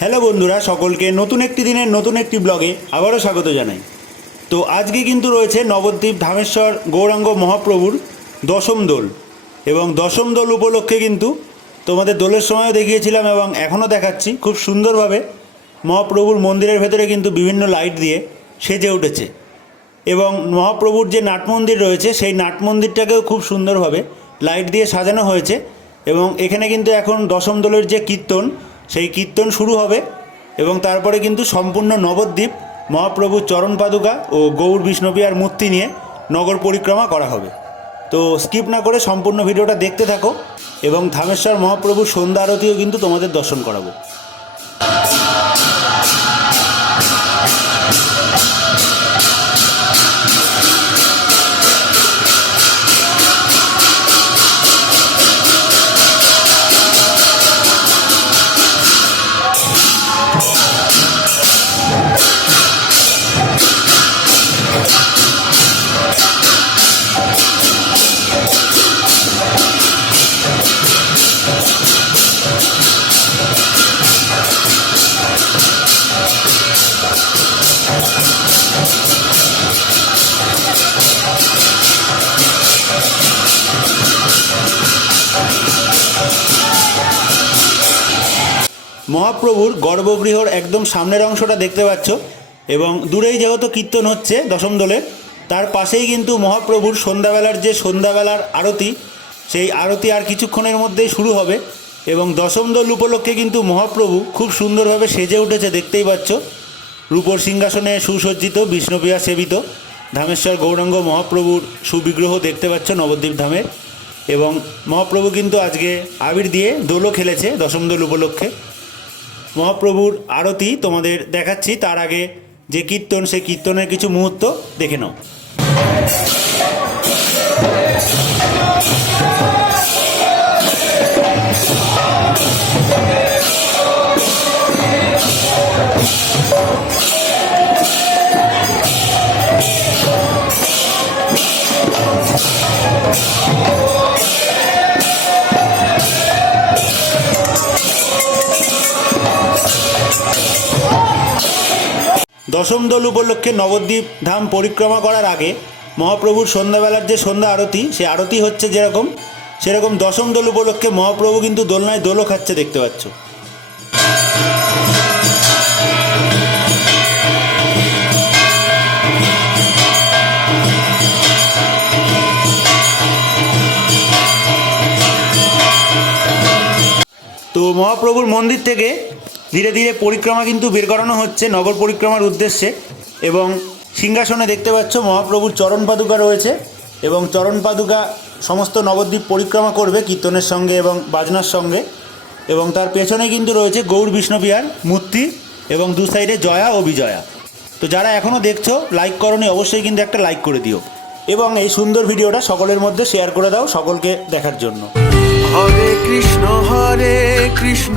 Hello বন্ধুরা, সকলকে নতুন একটি দিনের নতুন একটি ব্লগে আবারও স্বাগত জানাই। তো আজকে কিন্তু রয়েছে নবদ্বীপ ধামেশ্বর গৌরাঙ্গ মহাপ্রভুর দশম দোল এবং দশম দোল উপলক্ষে কিন্তু তোমাদের দোলের সময়ও দেখিয়েছিলাম এবং এখনও দেখাচ্ছি খুব সুন্দরভাবে মহাপ্রভুর মন্দিরের ভেতরে কিন্তু বিভিন্ন লাইট দিয়ে সেজে উঠেছে এবং মহাপ্রভুর যে নাট মন্দির রয়েছে, সেই নাট মন্দিরটাকেও খুব সুন্দরভাবে লাইট দিয়ে সাজানো হয়েছে। এবং এখানে কিন্তু এখন দশম দলের যে কীর্তন, সেই কীর্তন শুরু হবে এবং তারপরে কিন্তু সম্পূর্ণ নবদ্বীপ, মহাপ্রভু চরণ পাদুকা ও গৌর বিষ্ণবিয়ার মূর্তি নিয়ে নগর পরিক্রমা করা হবে। তো স্কিপ না করে সম্পূর্ণ ভিডিওটা দেখতে থাকো এবং ধামেশ্বর মহাপ্রভুর সন্ধ্যা আরতিও কিন্তু তোমাদের দর্শন করাবো। মহাপ্রভুর গর্ভগৃহর একদম সামনের অংশটা দেখতে পাচ্ছ। এবং দূরেই যেহেতু কীর্তন হচ্ছে দশম দোলের তার পাশেই কিন্তু মহাপ্রভুর সন্ধ্যাবেলার যে সন্ধ্যাবেলার আরতি, সেই আরতি আর কিছুক্ষণের মধ্যেই শুরু হবে। এবং দশম দোল উপলক্ষে কিন্তু মহাপ্রভু খুব সুন্দরভাবে সেজে উঠেছে, দেখতেই পাচ্ছ। রূপর সিংহাসনে সুসজ্জিত, বিষ্ণুপ্রিয়া সেবিত, ধামেশ্বর গৌরাঙ্গ মহাপ্রভুর সুবিগ্রহ দেখতে পাচ্ছ নবদ্বীপ ধামের এবং মহাপ্রভু কিন্তু আজকে আবির দিয়ে দোলও খেলেছে দশম দোল উপলক্ষে। মহাপ্রভুর আরতি তোমাদের দেখাচ্ছি। তার আগে যে কীর্তন সেই কীর্তনের কিছু মুহূর্ত দেখে নাও। দশম দোল উপলক্ষে নবদ্বীপ ধাম পরিক্রমা করার আগে মহাপ্রভুর সন্ধ্যাবেলার যে সন্ধ্যা আরতি, সে আরতি হচ্ছে যেরকম, সেরকম দশম দোল উপলক্ষে মহাপ্রভু কিন্তু দোলনায় দোলও খাচ্ছে দেখতে পাচ্ছ। তো মহাপ্রভুর মন্দির থেকে ধীরে ধীরে পরিক্রমা কিন্তু বের করানো হচ্ছে নগর পরিক্রমার উদ্দেশ্যে এবং সিংহাসনে দেখতে পাচ্ছ মহাপ্রভুর চরণ পাদুকা রয়েছে এবং চরণ পাদুকা সমস্ত নবদ্বীপ পরিক্রমা করবে কীর্তনের সঙ্গে এবং বাজনার সঙ্গে এবং তার পেছনে কিন্তু রয়েছে গৌর বিষ্ণুপিয়ার মূর্তি এবং দু সাইডে জয়া ও বিজয়া। তো যারা এখনও দেখছ লাইক করনি, অবশ্যই কিন্তু একটা লাইক করে দিও। এবং এই সুন্দর ভিডিওটা সকলের মধ্যে শেয়ার করে দাও সকলকে দেখার জন্য। হরে কৃষ্ণ হরে কৃষ্ণ।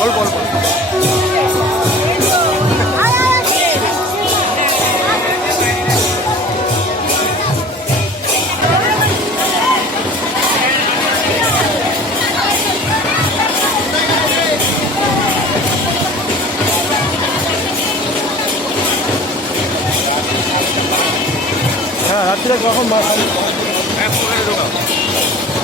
얼굴 얼굴 야, 나트랙 가고 막. 에, 포에르가.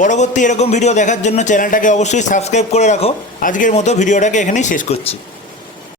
পরবর্তী এরকম ভিডিও দেখার জন্য চ্যানেলটাকে অবশ্যই সাবস্ক্রাইব করে রাখো। আজকের মতো ভিডিওটাকে এখানেই শেষ করছি।